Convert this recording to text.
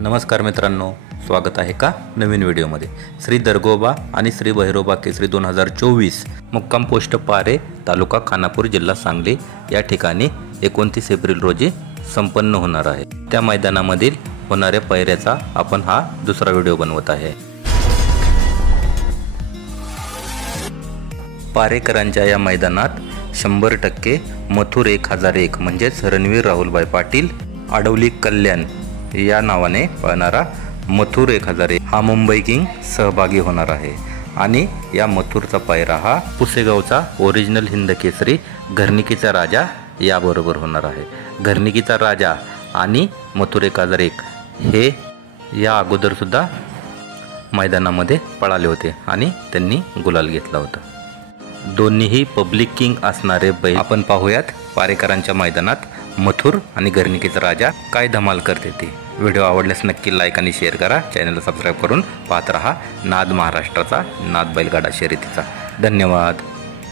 नमस्कार मित्रांनो, स्वागत आहे का नवीन व्हिडिओमध्ये। श्री दरगोबा आणि श्री भैरोबा केसरी 2024 मुक्काम पोस्ट पारे, तालुका खानापूर, जिल्हा सांगली या ठिकाणी 29 एप्रिल रोजी संपन्न होणार आहे। त्या मैदानामधील होणाऱ्या पायऱ्याचा आपण हा दुसरा व्हिडिओ बनवत आहे। पारेकरांच्या या मैदानात 100% मथुर 1001 म्हणजेच रणवीर राहुलभाई पाटील आडवली कल्याण या नावाने पळणारा मथुर 1001 हा मुंबई किंग सहभागी होणार आहे। आणि या मथुरचा पायरा हा पुसेगावचा ओरिजिनल हिंद केसरी घरनिकीचा राजा याबरोबर होणार आहे। घरनिकीचा राजा आणि मथुर 1001 हे या अगोदर सुद्धा मैदानामध्ये पळाले होते आणि त्यांनी गुलाल घेतला होता। दोन्हीही पब्लिक किंग असणारे बैल आपण पाहूयात पारेकरांच्या मैदानात मथुर आणि घरनिकीचा राजा काय धमाल करते ते। व्हिडिओ आवडल्यास नक्की लाईक आणि शेअर करा। चॅनलला सबस्क्राईब करून पाहत रहा नाद महाराष्ट्राचा, नाद बैलगाडा शर्यतीचा। धन्यवाद।